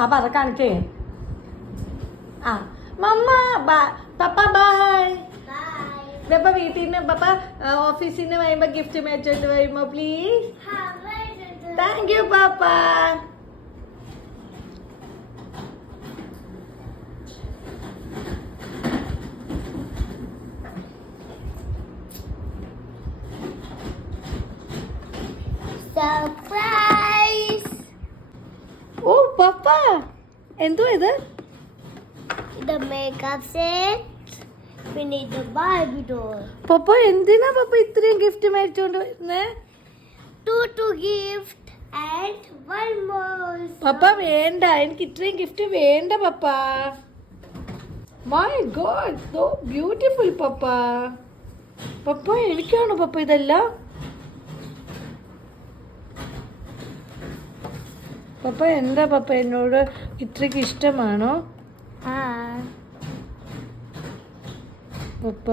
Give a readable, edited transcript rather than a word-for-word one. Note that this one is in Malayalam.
ആ പറ കാണിക്കേ. ആ മമ്മ പപ്പ ബൈ. പപ്പ വീട്ടിൽ നിന്ന് പപ്പ ഓഫീസിൽ നിന്ന് വരുമ്പോ ഗിഫ്റ്റ് മേടിച്ചോണ്ട് വരുമ്പോ പ്ലീസ്. താങ്ക് യു പപ്പ. സർപ്രൈസ്. ഓ പപ്പ എന്തോ ഇത്? The makeup set. We need the Barbie doll. പപ്പ എന്തിനാ പപ്പ ഇത്രയും ഗിഫ്റ്റ് മേടിച്ചോണ്ട് വരുന്നേ? Two gift and one more. പപ്പ വേണ്ട, എനിക്ക് ഇത്രയും ഗിഫ്റ്റ് വേണ്ട പപ്പ. മൈ ഗോഡ് സോ ബ്യൂട്ടിഫുൾ പപ്പ. പപ്പ എനിക്കാണോ പപ്പ ഇതെല്ലാം? പപ്പ എന്താ പപ്പ എന്നോട് ഇത്രയ്ക്ക് ഇഷ്ടമാണോ Ah. പപ്പ?